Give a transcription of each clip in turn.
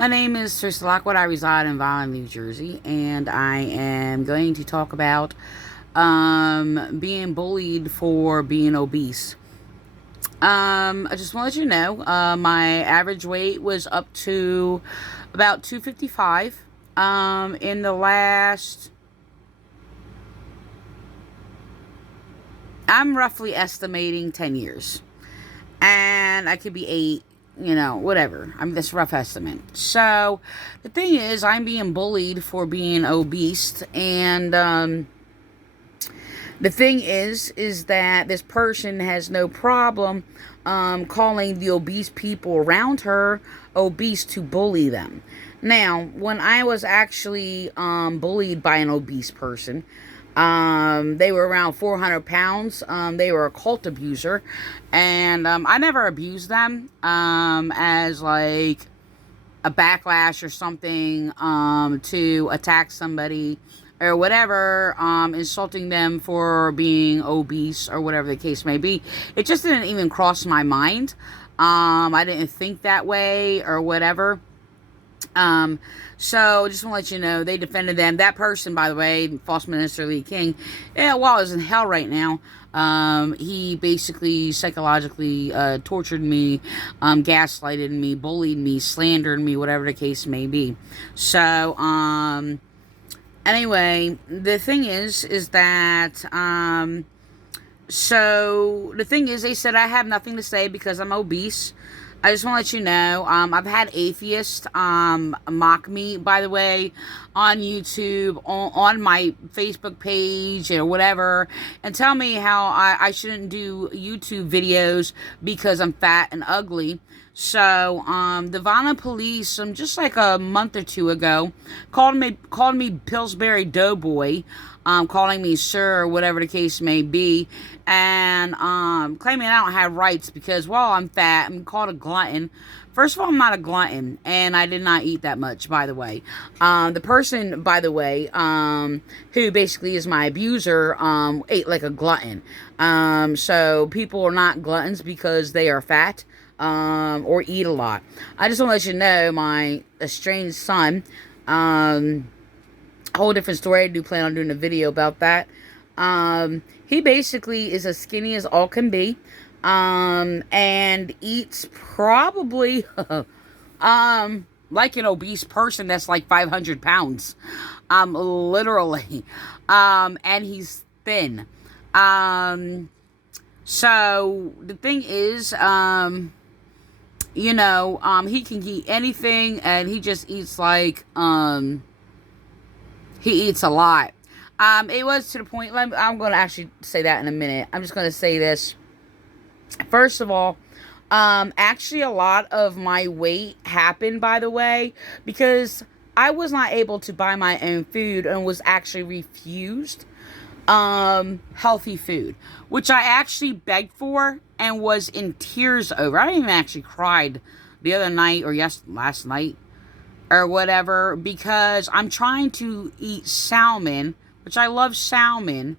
My name is Sister Lockwood. I reside in Vineland, New Jersey, and I am going to talk about being bullied for being obese. I just want to let you know, my average weight was up to about 255 in the last, I'm roughly estimating 10 years. And I could be 8, whatever. I mean, that's a rough estimate. So, the thing is, I'm being bullied for being obese, and the thing is that this person has no problem calling the obese people around her obese to bully them. Now, when I was actually bullied by an obese person, they were around 400 pounds. They were a cult abuser, and I never abused them as like a backlash or something to attack somebody or whatever, insulting them for being obese or whatever the case may be. It just didn't even cross my mind. I didn't think that way or whatever. So just want to let you know, they defended them. That person, by the way, false minister Lee King, while is in hell right now. He basically psychologically tortured me, gaslighted me, bullied me, slandered me, whatever the case may be. So, anyway, the thing is that, so the thing is, they said I have nothing to say because I'm obese. I just want to let you know, I've had atheists mock me, by the way, on YouTube, on my Facebook page or whatever, and tell me how I shouldn't do YouTube videos because I'm fat and ugly. So, the Vineland police, just like a month or two ago, called me Pillsbury Doughboy, calling me sir or whatever the case may be, and claiming I don't have rights because, well, I'm fat. I'm called a glutton. First of all, I'm not a glutton, and I did not eat that much, by the way. The person, by the way, who basically is my abuser, ate like a glutton. So people are not gluttons because they are fat. Or eat a lot. I just want to let you know, my estranged son, whole different story. I do plan on doing a video about that. He basically is as skinny as all can be, and eats probably, like an obese person that's like 500 pounds, literally, and he's thin. So the thing is, he can eat anything, and he just eats like, he eats a lot. It was to the point, I'm going to actually say that in a minute. I'm just going to say this. First of all, actually a lot of my weight happened, by the way, because I was not able to buy my own food and was actually refused healthy food, which I actually begged for and was in tears over. I even actually cried the other night or last night or whatever, because I'm trying to eat salmon, which I love salmon,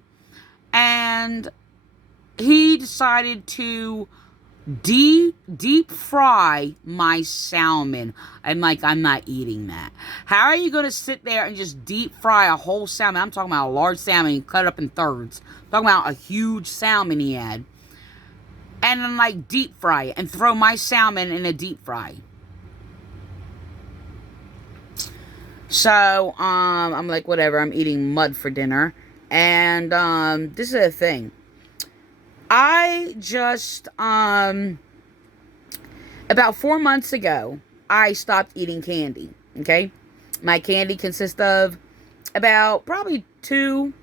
and he decided to deep fry my salmon. I'm like, I'm not eating that. How are you going to sit there and just deep fry a whole salmon? I'm talking about a large salmon, cut it up in thirds. I'm talking about a huge salmon he had. And then like deep fry it and throw my salmon in a deep fry. So, I'm like, whatever, I'm eating mud for dinner. And, this is the thing. I just, about 4 months ago, I stopped eating candy, okay? My candy consists of about probably 2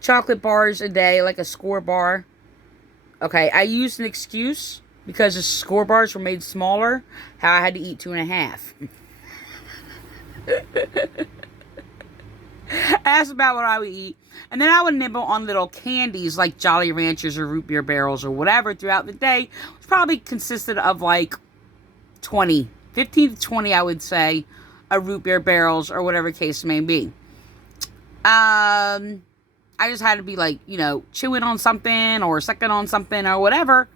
chocolate bars a day, like a score bar. Okay, I used an excuse because the score bars were made smaller, how I had to eat 2.5. That's about what I would eat. And then I would nibble on little candies like Jolly Ranchers or root beer barrels or whatever throughout the day, which probably consisted of like 15 to 20, I would say, root beer barrels or whatever case may be. I just had to be like, chewing on something or sucking on something or whatever.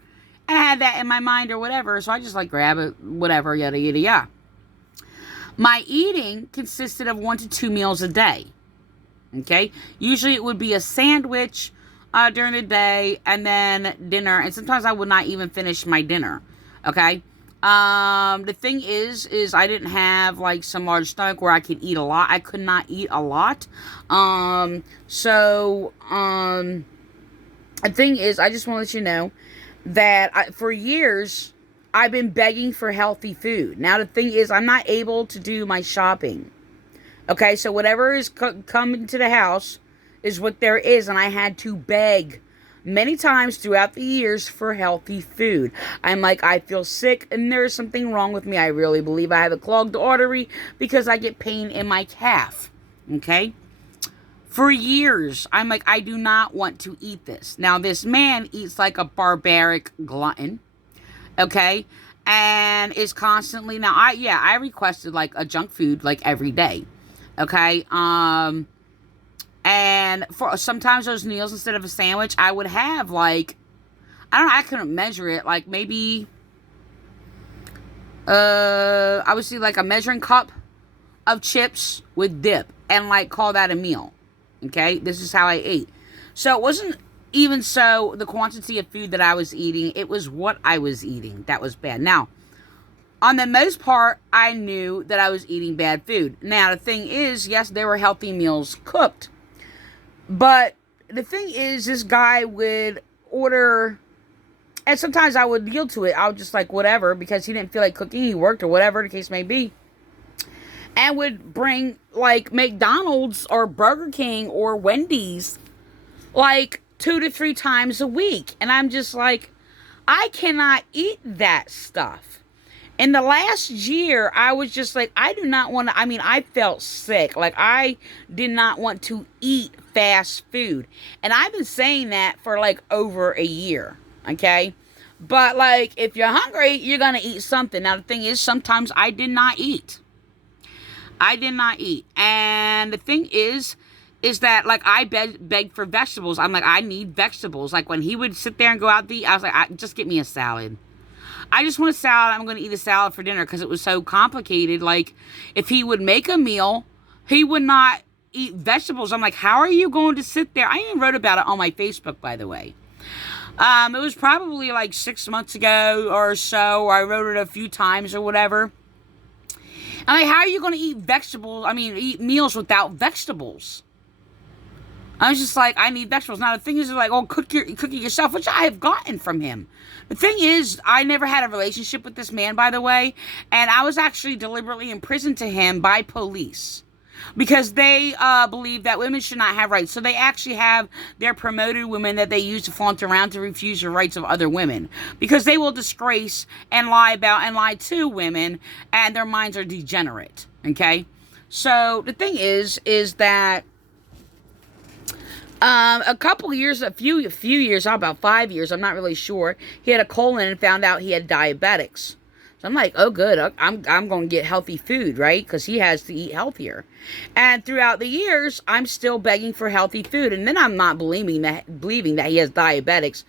And I had that in my mind or whatever. So I just like grab it, whatever, yada, yada, yada. My eating consisted of 1 to 2 meals a day. Okay? Usually it would be a sandwich during the day and then dinner. And sometimes I would not even finish my dinner. Okay? The thing is I didn't have like some large stomach where I could eat a lot. I could not eat a lot. The thing is, I just want to let you know that for years, I've been begging for healthy food. Now, the thing is, I'm not able to do my shopping. Okay, so whatever is coming to the house is what there is, and I had to beg many times throughout the years for healthy food. I'm like, I feel sick, and there's something wrong with me. I really believe I have a clogged artery because I get pain in my calf. Okay? For years, I'm like, I do not want to eat this. Now, this man eats like a barbaric glutton. Okay, and is constantly I requested like a junk food like every day. Okay, and for sometimes those meals, instead of a sandwich, I would have like, I couldn't measure it, like maybe I would see like a measuring cup of chips with dip and like call that a meal. Okay, this is how I ate. So it wasn't even so the quantity of food that I was eating, it was what I was eating that was bad. Now, on the most part, I knew that I was eating bad food. Now, the thing is, yes, there were healthy meals cooked. But the thing is, this guy would order, and sometimes I would yield to it. I would just like, whatever, because he didn't feel like cooking, he worked, or whatever the case may be. And would bring, like, McDonald's or Burger King or Wendy's, like, 2 to 3 times a week. And I'm just like, I cannot eat that stuff. In the last year, I was just like, I do not want to, I felt sick. Like, I did not want to eat fast food. And I've been saying that for like over a year. Okay? But like, if you're hungry, you're going to eat something. Now, the thing is, sometimes I did not eat. And the thing is that, like, I begged for vegetables. I'm like, I need vegetables. Like, when he would sit there and go out to eat, I was like, just get me a salad. I just want a salad. I'm going to eat a salad for dinner because it was so complicated. Like, if he would make a meal, he would not eat vegetables. I'm like, how are you going to sit there? I even wrote about it on my Facebook, by the way. It was probably like 6 months ago or so, or I wrote it a few times or whatever. I'm like, how are you going to eat vegetables? Eat meals without vegetables? I was just like, I need vegetables. Now, the thing is, like, cook it yourself, which I have gotten from him. The thing is, I never had a relationship with this man, by the way, and I was actually deliberately imprisoned to him by police because they believe that women should not have rights. So they actually have their promoted women that they use to flaunt around to refuse the rights of other women because they will disgrace and lie to women, and their minds are degenerate. Okay, so the thing is that. A few years, about 5 years, I'm not really sure. He had a colon and found out he had diabetics. So I'm like, oh, good. I'm going to get healthy food, right? Because he has to eat healthier. And throughout the years, I'm still begging for healthy food. And then I'm not believing that he has diabetics.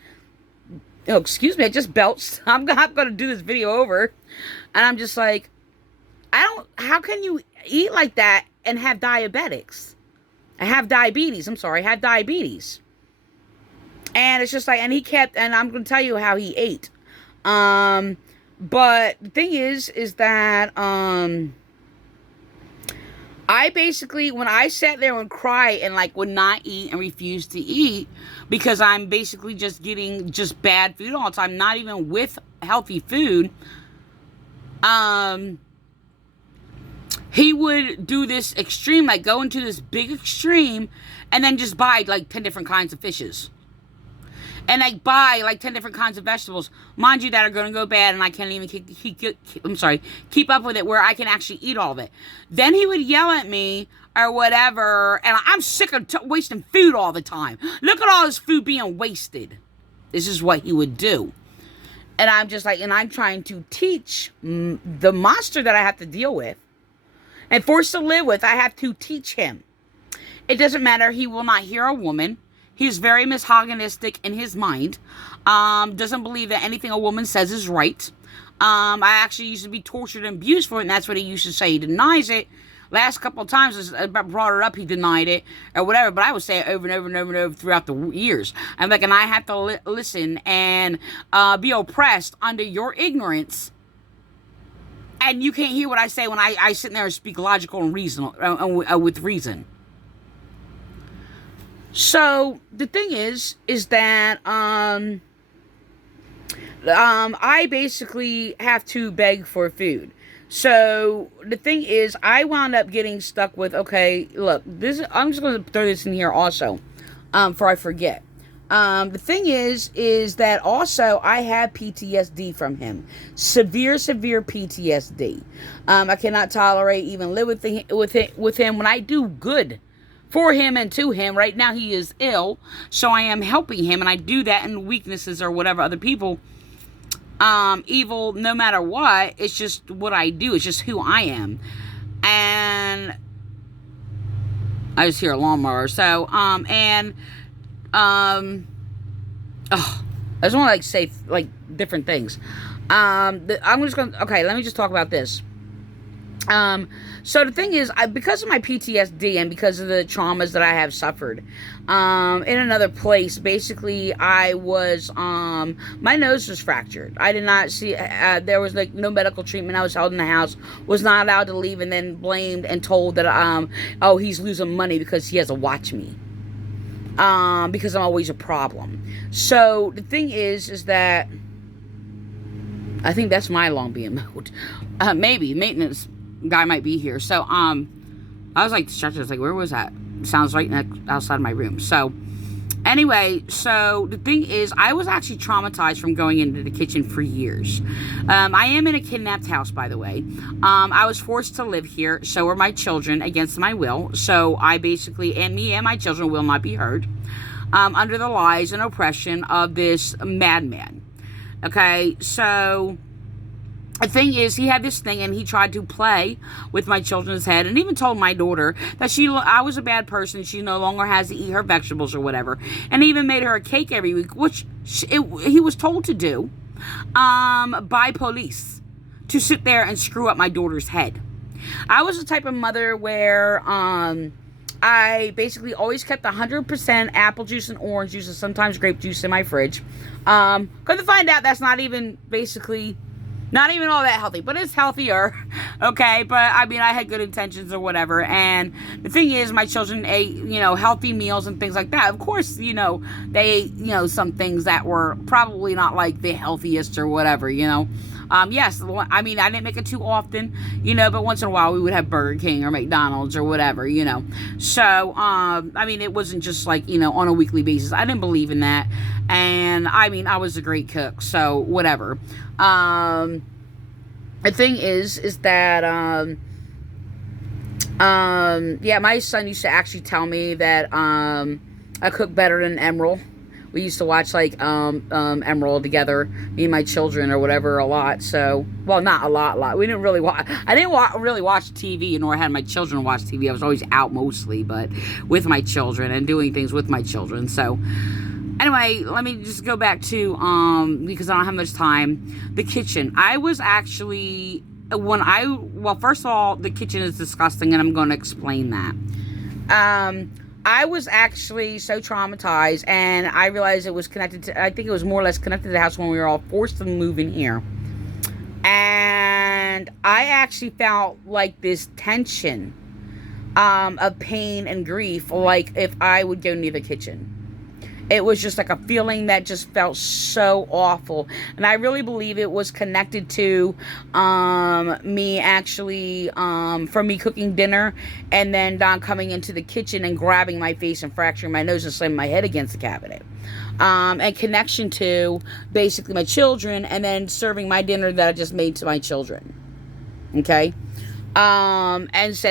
Oh, excuse me. I just belched. I'm going to do this video over. And I'm just like, how can you eat like that and have diabetics? Have diabetes. And it's just like, and I'm going to tell you how he ate. But the thing is that, I basically, when I sat there and cried and like would not eat and refused to eat because I'm basically just getting just bad food all the time, not even with healthy food, he would do this extreme, like go into this big extreme and then just buy like 10 different kinds of fishes. And like buy like 10 different kinds of vegetables, mind you, that are going to go bad and I can't even keep up with it where I can actually eat all of it. Then he would yell at me or whatever, and I'm sick of wasting food all the time. Look at all this food being wasted. This is what he would do. And I'm just like, and I'm trying to teach the monster that I have to deal with and forced to live with. I have to teach him. It doesn't matter. He will not hear a woman. He's very misogynistic in his mind. Doesn't believe that anything a woman says is right. I actually used to be tortured and abused for it, and that's what he used to say. He denies it. Last couple of times I brought it up, he denied it or whatever, but I would say it over and over and over and over throughout the years. And I have to listen and be oppressed under your ignorance, and you can't hear what I say when I sit there and speak logical and reason with reason. So the thing is that I basically have to beg for food. So the thing is, I wound up getting stuck with, okay, look, I'm just going to throw this in here also, before I forget. The thing is that also I have PTSD from him. Severe PTSD. I cannot tolerate even live with him when I do good for him and to him. Right now he is ill, so I am helping him, and I do that in weaknesses or whatever other people evil, no matter what. It's just what I do. It's just who I am. And I just hear a lawnmower. So, I just want to say different things. I'm just going to, okay, let me just talk about this. So the thing is, because of my PTSD and because of the traumas that I have suffered, in another place, basically, I was, my nose was fractured. I did not see, there was no medical treatment. I was held in the house, was not allowed to leave, and then blamed and told that, oh, he's losing money because he has to watch me. Because I'm always a problem. So the thing is that I think that's my long being mode. Maybe maintenance guy might be here. So I was distracted. I was where was that? Sounds right outside my room. So anyway, so the thing is, I was actually traumatized from going into the kitchen for years. I am in a kidnapped house, by the way. I was forced to live here. So were my children against my will. So I basically, and me and my children will not be heard, under the lies and oppression of this madman. Okay, so the thing is, he had this thing, and he tried to play with my children's head, and even told my daughter that I was a bad person. She no longer has to eat her vegetables or whatever, and even made her a cake every week, which he was told to do by police, to sit there and screw up my daughter's head. I was the type of mother where I basically always kept 100% apple juice and orange juice and sometimes grape juice in my fridge. Come to find out, that's not even all that healthy, but it's healthier, okay? But, I had good intentions or whatever, and the thing is, my children ate, healthy meals and things like that. Of course, they ate, some things that were probably not, the healthiest or whatever, Yes, I didn't make it too often, but once in a while we would have Burger King or McDonald's or whatever, So, it wasn't just on a weekly basis. I didn't believe in that. And, I was a great cook, so whatever. The thing is that, my son used to actually tell me that, I cook better than Emerald. We used to watch Emerald together, me and my children or whatever, a lot. So, well, not a lot. We didn't really watch. I didn't really watch TV, nor had my children watch TV. I was always out mostly, but with my children and doing things with my children. So, anyway, let me just go back to because I don't have much time. The kitchen. I was actually first of all, the kitchen is disgusting, and I'm going to explain that. I was actually so traumatized, and I realized it was connected to, I think it was more or less connected to the house when we were all forced to move in here. And I actually felt this tension of pain and grief, if I would go near the kitchen. It was just a feeling that just felt so awful. And I really believe it was connected to me actually, from me cooking dinner and then Don coming into the kitchen and grabbing my face and fracturing my nose and slamming my head against the cabinet. And connection to basically my children and then serving my dinner that I just made to my children. Okay? And as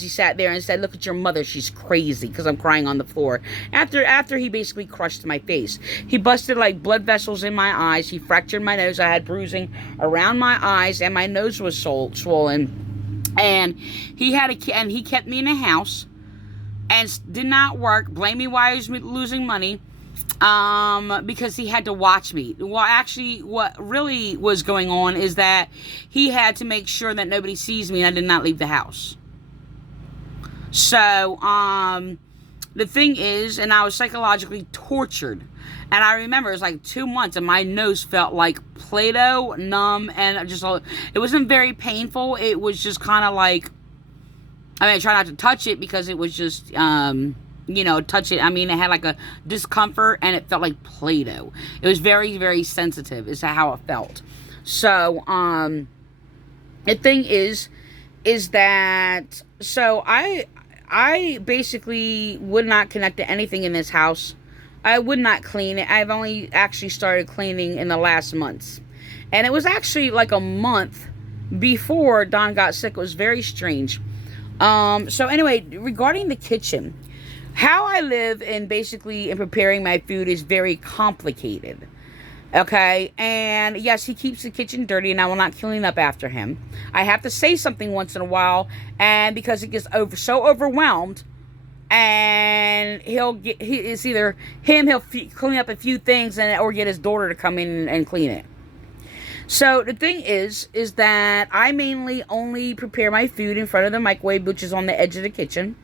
he sat there and said, "Look at your mother, she's crazy," because I'm crying on the floor. After he basically crushed my face, he busted blood vessels in my eyes. He fractured my nose. I had bruising around my eyes, and my nose was swollen. And he kept me in a house and did not work. Blamed me why I was losing money. Because he had to watch me. Well, actually, what really was going on is that he had to make sure that nobody sees me and I did not leave the house. So, the thing is, and I was psychologically tortured. And I remember it was like 2 months and my nose felt like Play-Doh, numb, and just, it wasn't very painful. It was just kind of like, I try not to touch it because it was just, touch it. It had like a discomfort and it felt like Play-Doh. It was very, very sensitive is how it felt. So, the thing is that, so I basically would not connect to anything in this house. I would not clean it. I've only actually started cleaning in the last months. And it was actually like a month before Don got sick. It was very strange. So anyway, regarding the kitchen, how I live in preparing my food is very complicated. Okay, and yes, he keeps the kitchen dirty, and I will not clean up after him. I have to say something once in a while, and because it gets so overwhelmed, and he'll clean up a few things, or get his daughter to come in and clean it. So the thing is that I mainly only prepare my food in front of the microwave, which is on the edge of the kitchen.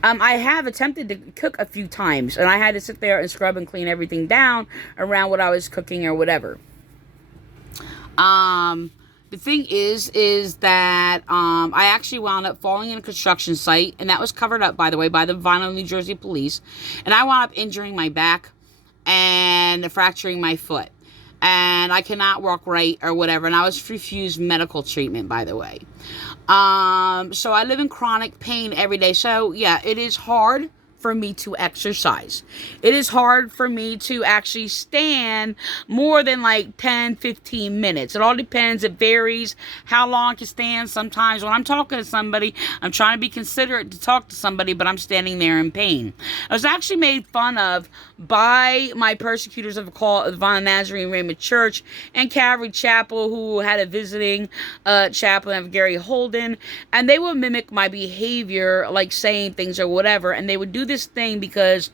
I have attempted to cook a few times, and I had to sit there and scrub and clean everything down around what I was cooking or whatever. The thing is that I actually wound up falling in a construction site, and that was covered up, by the way, by the Vineland, New Jersey police, and I wound up injuring my back and fracturing my foot, and I cannot walk right or whatever, and I was refused medical treatment, by the way. So I live in chronic pain every day. So yeah, it is hard for me to exercise. It is hard for me to actually stand more than like 10, 15 minutes. It all depends. It varies how long I can stand. Sometimes when I'm talking to somebody, I'm trying to be considerate to talk to somebody, but I'm standing there in pain. I was actually made fun of by my persecutors of the Vineland Nazarene Ramoth Church and Calvary Chapel, who had a visiting chaplain of Gary Holden, and they would mimic my behavior, like saying things or whatever, and they would do this thing because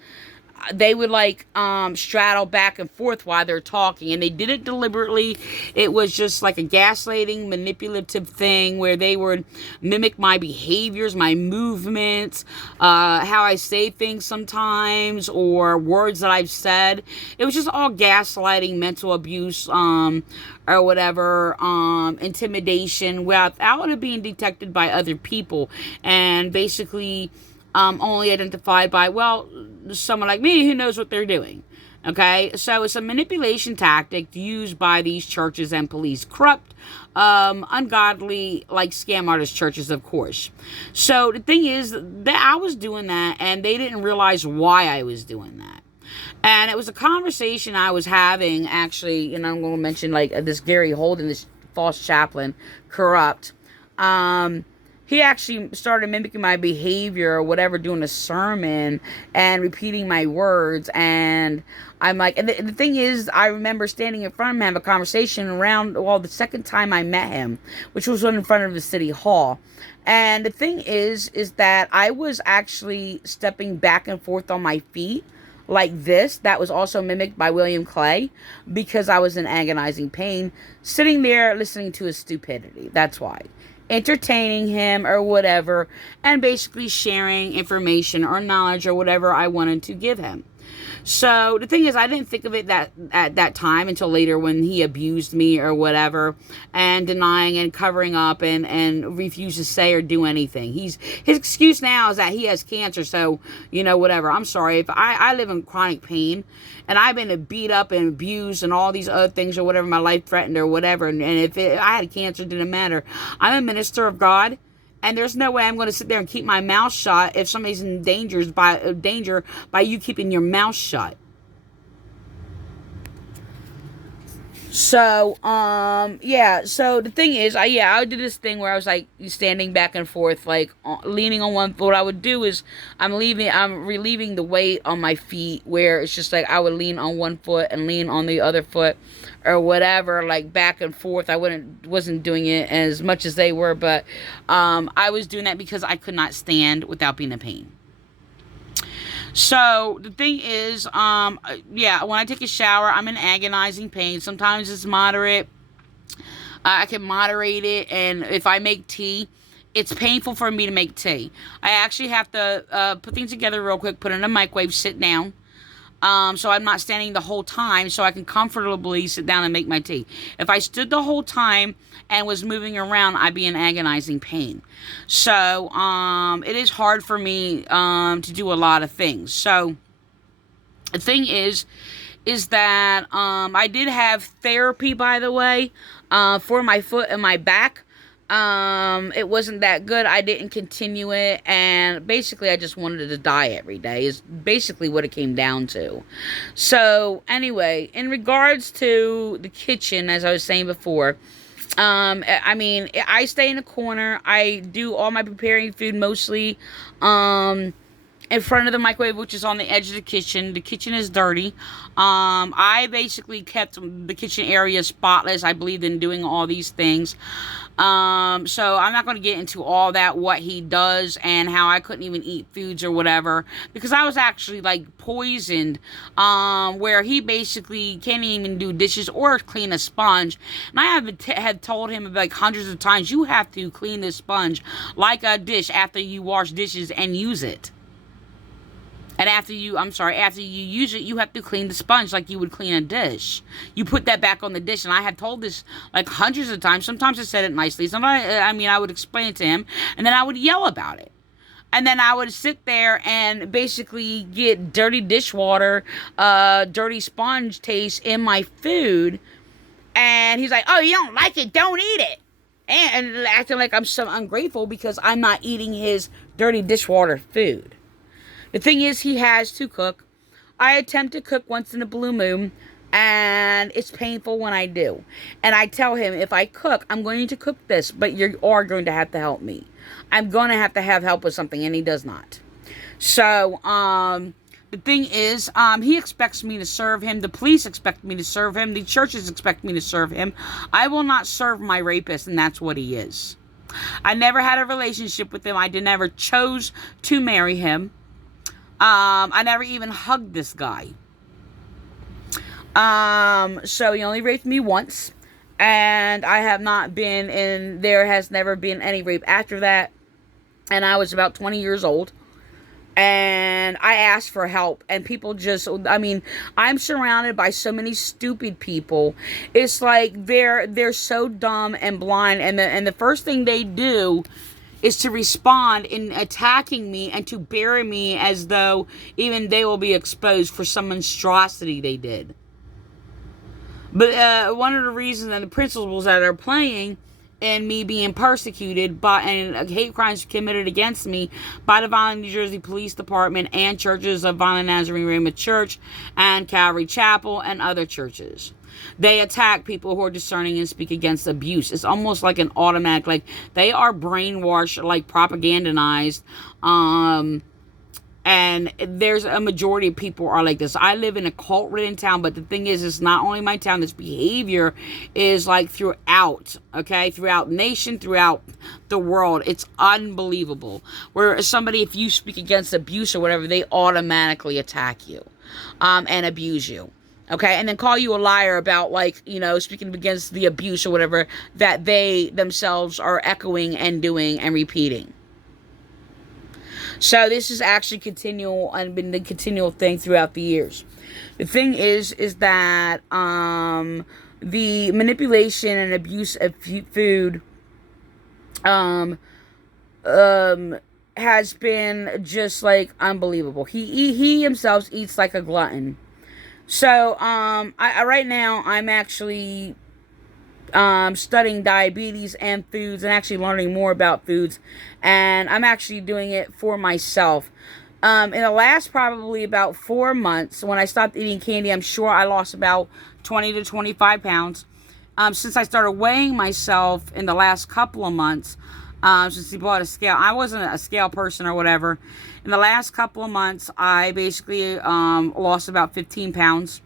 they would straddle back and forth while they're talking, and they did it deliberately. It was just like a gaslighting, manipulative thing where they would mimic my behaviors, my movements, how I say things sometimes, or words that I've said. It was just all gaslighting, mental abuse, or whatever, intimidation, without it being detected by other people, and basically only identified by, someone like me who knows what they're doing. Okay, so it's a manipulation tactic used by these churches and police. Corrupt, ungodly, like scam artist churches, of course. So the thing is that I was doing that, and they didn't realize why I was doing that. And it was a conversation I was having, actually, and I'm going to mention, this Gary Holden, this false chaplain, corrupt. He actually started mimicking my behavior or whatever, doing a sermon and repeating my words. And I'm like, and the thing is, I remember standing in front of him, having a conversation the second time I met him, which was in front of the city hall. And the thing is that I was actually stepping back and forth on my feet like this. That was also mimicked by William Clay, because I was in agonizing pain, sitting there listening to his stupidity. That's why. Entertaining him or whatever, and basically sharing information or knowledge or whatever I wanted to give him. So the thing is, I didn't think of it at that time until later, when he abused me or whatever, and denying and covering up and refused to say or do anything. His excuse now is that he has cancer, so whatever. I'm sorry, if I live in chronic pain, and I've been beat up and abused and all these other things or whatever, my life threatened or whatever, and if I had cancer, it didn't matter. I'm a minister of God, and there's no way I'm going to sit there and keep my mouth shut if somebody's in danger by you keeping your mouth shut. So, so the thing is, I did this thing where I was standing back and forth, leaning on one foot. What I would do is, I'm relieving the weight on my feet, where it's just I would lean on one foot and lean on the other foot or whatever, back and forth. I wasn't doing it as much as they were, but, I was doing that because I could not stand without being in pain. So the thing is, yeah, when I take a shower, I'm in agonizing pain. Sometimes it's moderate. I can moderate it, and if I make tea, it's painful for me to make tea. I actually have to put things together real quick, put it in a microwave, sit down, so I'm not standing the whole time, so I can comfortably sit down and make my tea. If I stood the whole time and was moving around, I'd be in agonizing pain. So it is hard for me to do a lot of things. So the thing is that I did have therapy, by the way, for my foot and my back. It wasn't that good. I didn't continue it, and basically I just wanted to die every day is basically what it came down to. So anyway, in regards to the kitchen, as I was saying before, I mean, I stay in a corner. I do all my preparing food mostly in front of the microwave, which is on the edge of the kitchen. The kitchen is dirty. I basically kept the kitchen area spotless. I believed in doing all these things. So I'm not going to get into all that, what he does and how I couldn't even eat foods or whatever, because I was actually like poisoned, where he basically can't even do dishes or clean a sponge. And I had told him like hundreds of times, you have to clean this sponge like a dish after you wash dishes and use it. And after you use it, you have to clean the sponge like you would clean a dish. You put that back on the dish. And I have told this like hundreds of times. Sometimes I said it nicely. Sometimes, I would explain it to him. And then I would yell about it. And then I would sit there and basically get dirty dishwater, dirty sponge taste in my food. And he's like, oh, you don't like it? Don't eat it. And acting like I'm so ungrateful because I'm not eating his dirty dishwater food. The thing is, he has to cook. I attempt to cook once in a blue moon, and it's painful when I do. And I tell him, if I cook, I'm going to cook this, but you are going to have to help me. I'm going to have help with something, and he does not. So, the thing is, he expects me to serve him. The police expect me to serve him. The churches expect me to serve him. I will not serve my rapist, and that's what he is. I never had a relationship with him. I never chose to marry him. I never even hugged this guy. So he only raped me once, and I have not been in, there has never been any rape after that, and I was about 20 years old, and I asked for help, and people just, I'm surrounded by so many stupid people. It's like, they're so dumb and blind, and the first thing they do is to respond in attacking me and to bury me as though even they will be exposed for some monstrosity they did. But one of the reasons and the principles that are playing in me being persecuted and hate crimes committed against me by the Vineland, New Jersey Police Department and churches of Vineland Nazarene Ramoth Church and Calvary Chapel and other churches. They attack people who are discerning and speak against abuse. It's almost like an automatic, like they are brainwashed, like propagandized. And there's a majority of people are like this. I live in a cult-ridden town, but the thing is, it's not only my town. This behavior is like throughout, okay? Throughout the nation, throughout the world. It's unbelievable. Where somebody, if you speak against abuse or whatever, they automatically attack you and abuse you. Okay, and then call you a liar about, like, speaking against the abuse or whatever that they themselves are echoing and doing and repeating. So this is actually continual and been the continual thing throughout the years. The thing is that the manipulation and abuse of food has been just like unbelievable. He himself eats like a glutton. So, right now, I'm actually studying diabetes and foods and actually learning more about foods. And I'm actually doing it for myself. In the last probably about 4 months, when I stopped eating candy, I'm sure I lost about 20 to 25 pounds. Since I started weighing myself in the last couple of months, since he bought a scale, I wasn't a scale person or whatever. In the last couple of months, I basically lost about 15 pounds.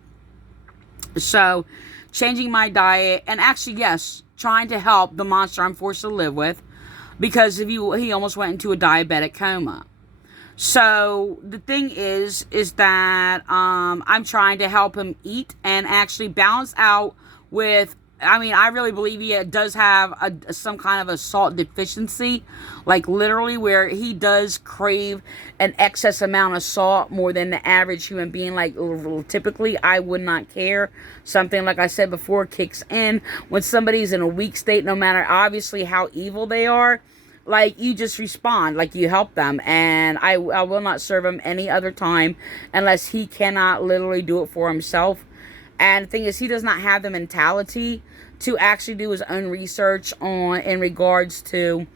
So, changing my diet, and actually, yes, trying to help the monster I'm forced to live with, because he almost went into a diabetic coma. So the thing is that I'm trying to help him eat and actually balance out with. I mean, I really believe he does have some kind of a salt deficiency, like literally where he does crave an excess amount of salt more than the average human being. Like typically, I would not care. Something like I said before kicks in when somebody's in a weak state, no matter obviously how evil they are. Like, you just respond, like you help them, and I will not serve him any other time unless he cannot literally do it for himself. And the thing is, he does not have the mentality to actually do his own research on, in regards to,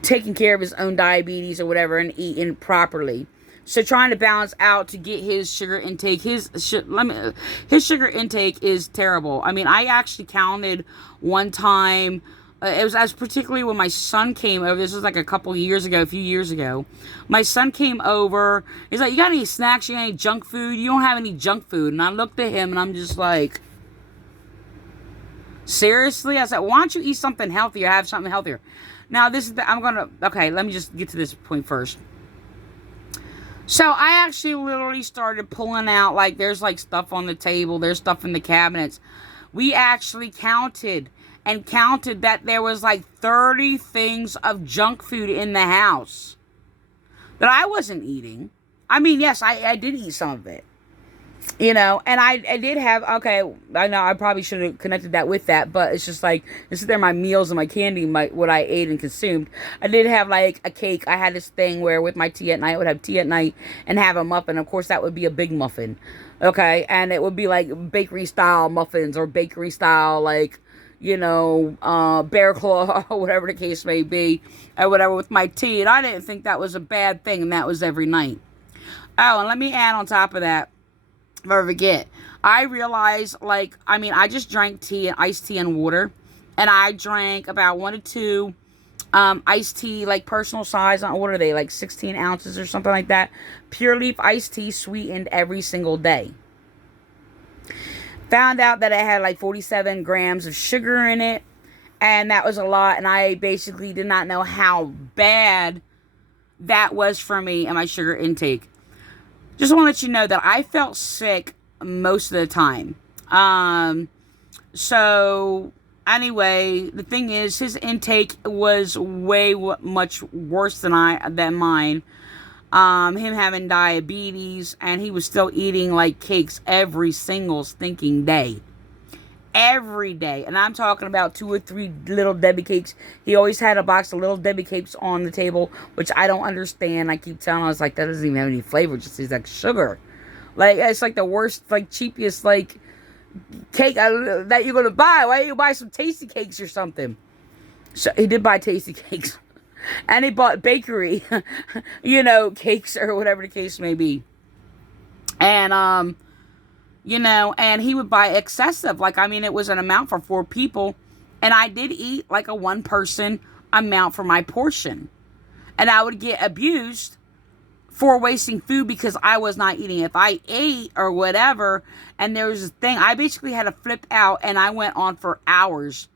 taking care of his own diabetes or whatever and eating properly. So trying to balance out to get his sugar intake, his sugar intake is terrible. I mean, I actually counted one time. It was as particularly when my son came over. This was like a few years ago. My son came over. He's like, "You got any snacks? You got any junk food? You don't have any junk food." And I looked at him and I'm just like, seriously? I said, "Why don't you eat something healthier? Have something healthier." Now okay, let me just get to this point first. So I actually literally started pulling out, like, there's like stuff on the table. There's stuff in the cabinets. We actually counted that there was like 30 things of junk food in the house that I wasn't eating. I mean, yes, I did eat some of it, and I did have, okay, I know I probably should have connected that with that, but it's just like, this is there, my meals and my candy, what I ate and consumed. I did have like a cake. I had this thing where with my tea at night, I would have tea at night and have a muffin. Of course, that would be a big muffin. Okay. And it would be like bakery style muffins or bakery style, like, bear claw or whatever the case may be, or whatever with my tea. And I didn't think that was a bad thing, and that was every night. Oh, and let me add on top of that, if I forget, I realized, like, I mean, I just drank tea and iced tea and water, and I drank about 1 to 2 iced tea, like personal size. What are they, like 16 ounces or something like that? Pure leaf iced tea, sweetened every single day. Found out that it had like 47 grams of sugar in it, and that was a lot, and I basically did not know how bad that was for me and my sugar intake. Just want to let you know that I felt sick most of the time. So anyway, the thing is, his intake was way much worse than mine. Him having diabetes, and he was still eating like cakes every single stinking day. Every day. And I'm talking about 2 or 3 little Debbie cakes. He always had a box of little Debbie cakes on the table, which I don't understand. I keep telling him, I was like, that doesn't even have any flavor, it just tastes like sugar. Like, it's like the worst, like, cheapest, like, cake that you're gonna buy. Why don't you buy some Tasty Cakes or something? So he did buy Tasty Cakes. And he bought bakery, cakes or whatever the case may be. And, and he would buy excessive. Like, I mean, it was an amount for 4 people. And I did eat like a 1-person amount for my portion. And I would get abused for wasting food because I was not eating. If I ate or whatever, and there was a thing, I basically had to flip out, and I went on for hours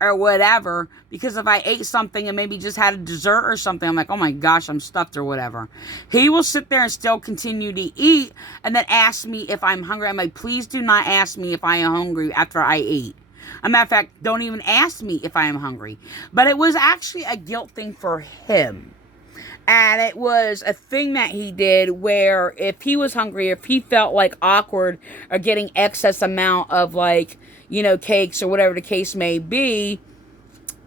or whatever, because if I ate something and maybe just had a dessert or something, I'm like, oh my gosh, I'm stuffed or whatever. He will sit there and still continue to eat and then ask me if I'm hungry. I'm like, please do not ask me if I am hungry after I ate. As a matter of fact, don't even ask me if I am hungry. But it was actually a guilt thing for him. And it was a thing that he did where if he was hungry, if he felt like awkward or getting excess amount of like, cakes or whatever the case may be,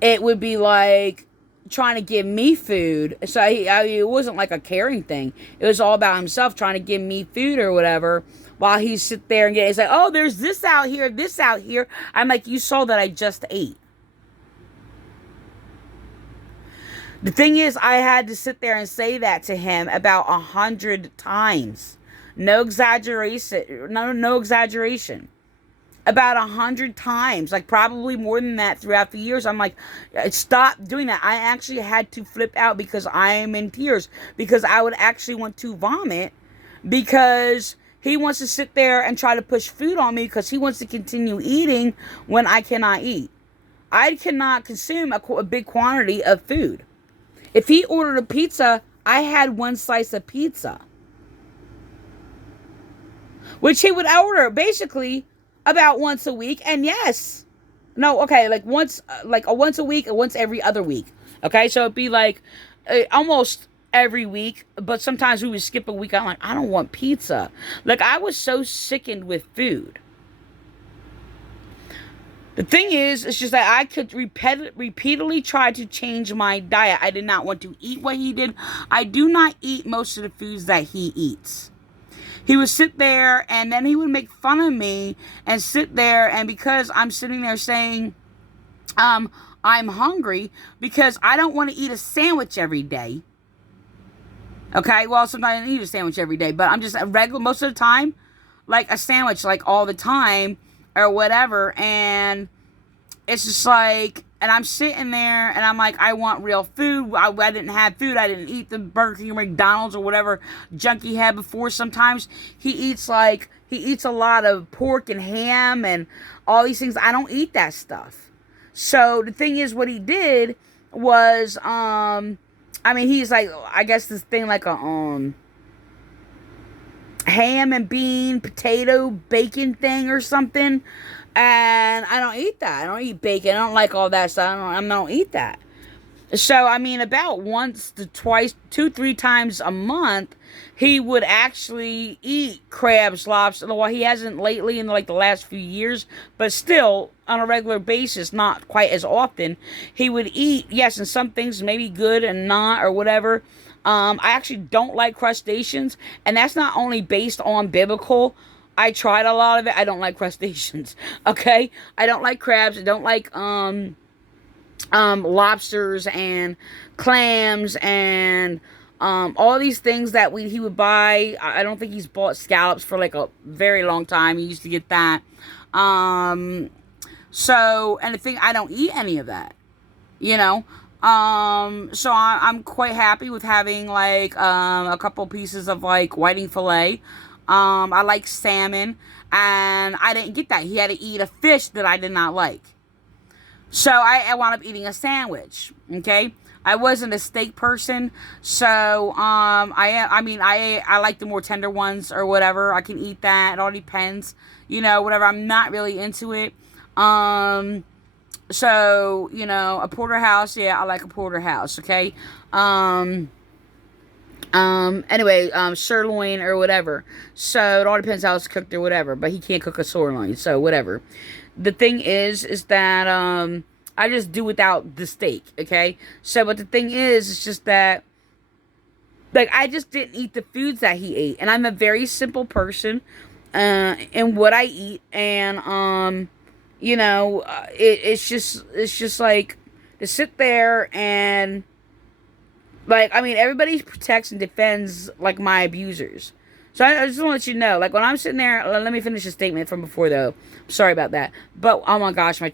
it would be like trying to give me food. So it wasn't like a caring thing. It was all about himself trying to give me food or whatever, while he sit there and he's like, oh, there's this out here, this out here. I'm like, you saw that I just ate. The thing is, I had to sit there and say that to him about 100 times. No exaggeration. No exaggeration. About 100 times, like probably more than that throughout the years. I'm like, stop doing that. I actually had to flip out because I am in tears, because I would actually want to vomit, because he wants to sit there and try to push food on me because he wants to continue eating when I cannot eat. I cannot consume a big quantity of food. If he ordered a pizza, I had one slice of pizza, which he would order basically about once a week. And yes, no, okay, like once a week, or once every other week. Okay, so it'd be like almost every week, but sometimes we would skip a week. I'm like, I don't want pizza. Like, I was so sickened with food. The thing is, it's just that I could repeatedly try to change my diet. I did not want to eat what he did. I do not eat most of the foods that he eats. He would sit there, and then he would make fun of me and sit there, and because I'm sitting there saying, I'm hungry because I don't want to eat a sandwich every day. Okay, well, sometimes I eat a sandwich every day, but I'm just a regular, most of the time, like a sandwich, like all the time, or whatever, and it's just like, and I'm sitting there, and I'm like, I want real food. I didn't have food. I didn't eat the Burger King or McDonald's or whatever junk he had before. Sometimes he eats a lot of pork and ham and all these things. I don't eat that stuff. So the thing is, what he did was, he's like, I guess this thing like a, ham and bean, potato, bacon thing or something. And I don't eat that. I don't eat bacon. I don't like all that stuff. I don't eat that. So, about once to twice, 2-3 times a month, he would actually eat crabs, lobster. Well, he hasn't lately in like the last few years, but still on a regular basis, not quite as often. He would eat, yes, and some things maybe good and not or whatever. I actually don't like crustaceans, and that's not only based on biblical. I tried a lot of it. I don't like crustaceans. Okay, I don't like crabs. I don't like lobsters and clams and all these things that he would buy. I don't think he's bought scallops for like a very long time. He used to get that. So, and the thing, I don't eat any of that, you know. So I'm quite happy with having like a couple pieces of like whiting fillet. I like salmon, and I didn't get that. He had to eat a fish that I did not like. So I wound up eating a sandwich. Okay, I wasn't a steak person, so I like the more tender ones or whatever. I can eat that. It all depends, whatever. I'm not really into it. So, a porterhouse, yeah, I like a porterhouse, okay? Anyway, sirloin or whatever. So, it all depends how it's cooked or whatever, but he can't cook a sirloin, so whatever. The thing is that, I just do without the steak, okay? So, but the thing is, it's just that, like, I just didn't eat the foods that he ate, and I'm a very simple person, in what I eat, and, it's just like to sit there and like, everybody protects and defends like my abusers. So I just want to let you know, like when I'm sitting there, let me finish the statement from before though. Sorry about that. But oh my gosh, my